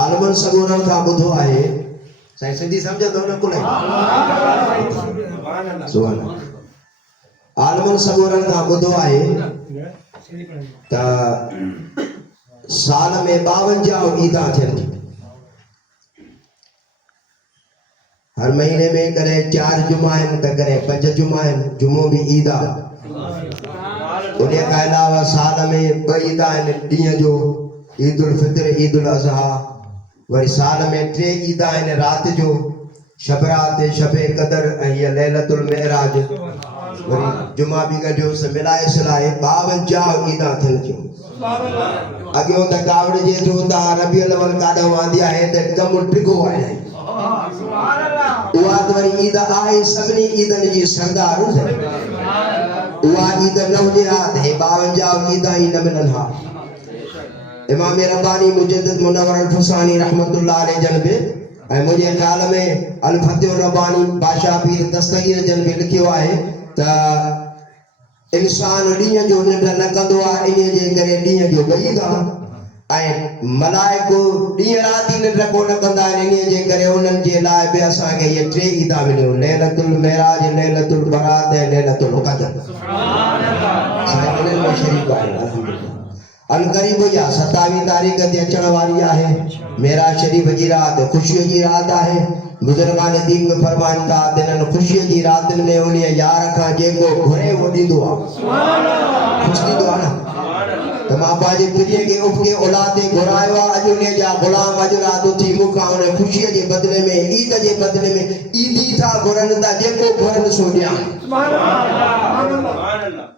आलमन सगोरन का बुधो आहे साईं सिंधी समझंदो न कुल सुभान आलमन सगोरन का बुधो आहे त साल में 52 ईदा थियनि हर महीने में करे 4 जुमा आहिनि त करे 5 जुमा आहिनि जुमो भी ईद आहे उन खां अलावा साल में 2 ईद आहिनि ॾींहं जो ईद उल फितर ईद उल अज़हा वरी साल में 3 ईद आहिनि राति जो शब रात शबे कदर ऐं हीअ लैलतुल मेराज वरी जुमा भी गॾियो मिलाए सिलाए 52 ईदा थियनि थियूं अॻियों त कावड़ जेतिरो त रबियुल अव्वल काॾो वांदी आहे त कमु टिको आहे उहा त वरी ईद आहे सभिनी ईदनि जी सरदार उहा ईद न हुजे हा त हे 52 ईद ई न मिलनि हा इमाम रब्बानी मुजद्दिद मुनव्वर अल फसानी रहमतुल्लाह अलैह जन बि ऐं मुंहिंजे ख़्याल में अल फतेह रब्बानी बादशाह पीर दस्तगीर जन बि लिखियो आहे त इंसान ॾींहं जो निंड न कंदो आहे इन जे करे ॾींहं जो ॿई ईद ऐं मलाइको ॾींहं राति निंड कोन कंदा आहिनि इन जे करे उन्हनि जे लाइ बि असांखे इहे 3 ईदा मिलियूं लैलतुल मेराज लैलतुल बरात ऐं लैलतुल क़द्र सुभान अल्लाह साईं में शरीक आहे अल्हम्दुलिल्लाह अन करीब या 27 तारीख़ ते अचण वाली आहे मेराज शरीफ जी रात ख़ुशीअ जी रात आहे बुजुर्गान दीन में फरमाइनि था तिन्हनि ख़ुशीअ जी रातिनि में उन यार खां जेको घुरे वो ॾींदो आहे सुभान अल्लाह ख़ुशि थींदो आहे न त मां पंहिंजे पीढ़ीअ खे उफ़के औलाद ते घुरायो आहे अॼु उन जा ग़ुलाम अॼु राति उथी मूंखां उन ख़ुशीअ जे बदिले में ईद जे बदिले में ईदी था घुरनि था जेको घुरनि सो ॾियां सुभान अल्लाह